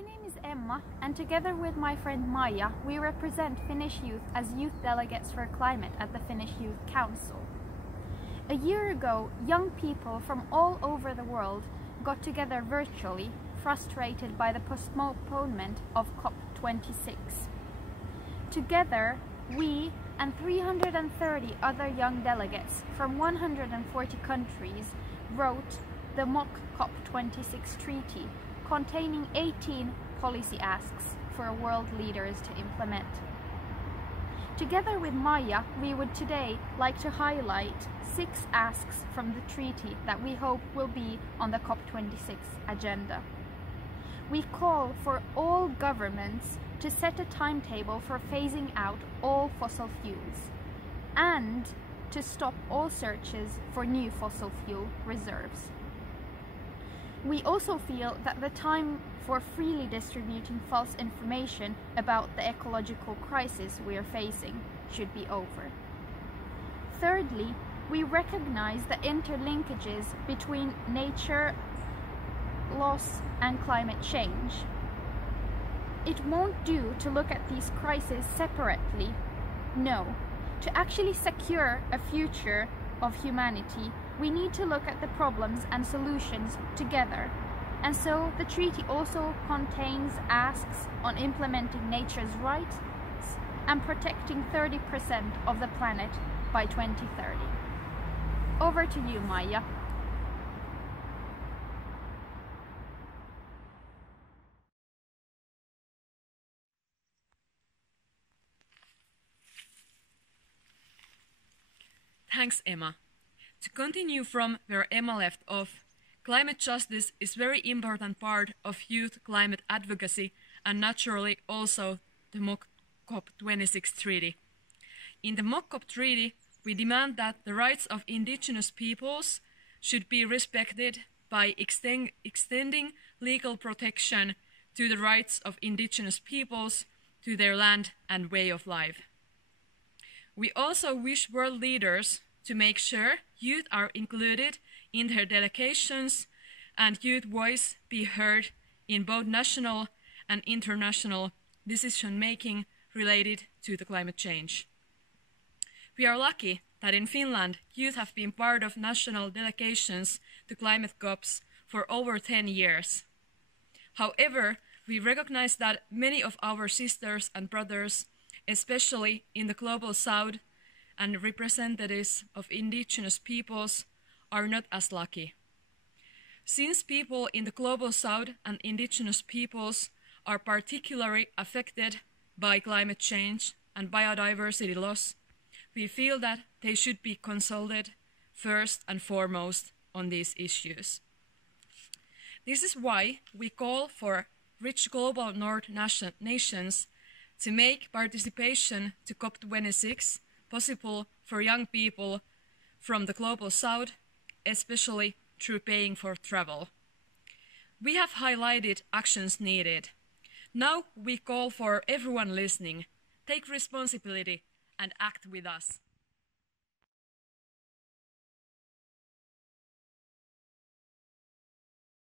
My name is Emma, and together with my friend Maija, we represent Finnish youth as youth delegates for climate at the Finnish Youth Council. A year ago, young people from all over the world got together virtually, frustrated by the postponement of COP26. Together, we and 330 other young delegates from 140 countries wrote the Mock COP26 treaty, containing 18 policy asks for world leaders to implement. Together with Maija, we would today like to highlight 6 asks from the treaty that we hope will be on the COP26 agenda. We call for all governments to set a timetable for phasing out all fossil fuels and to stop all searches for new fossil fuel reserves. We also feel that the time for freely distributing false information about the ecological crisis we are facing should be over. Thirdly, we recognize the interlinkages between nature loss and climate change. It won't do to look at these crises separately. No, to actually secure a future of humanity, we need to look at the problems and solutions together. And so the treaty also contains asks on implementing nature's rights and protecting 30% of the planet by 2030. Over to you, Maija. Thanks, Emma. To continue from where Emma left off, climate justice is a very important part of youth climate advocacy and naturally also the Mock COP26 treaty. In the Mock COP treaty, we demand that the rights of indigenous peoples should be respected by extending legal protection to the rights of indigenous peoples to their land and way of life. We also wish world leaders to make sure youth are included in their delegations and youth voice be heard in both national and international decision-making related to the climate change. We are lucky that in Finland, youth have been part of national delegations to climate COPs for over 10 years. However, we recognize that many of our sisters and brothers, especially in the global south, and representatives of indigenous peoples are not as lucky. Since people in the global south and indigenous peoples are particularly affected by climate change and biodiversity loss, we feel that they should be consulted first and foremost on these issues. This is why we call for rich global north nations to make participation to COP26 possible for young people from the global south, especially through paying for travel. We have highlighted actions needed. Now we call for everyone listening, take responsibility and act with us.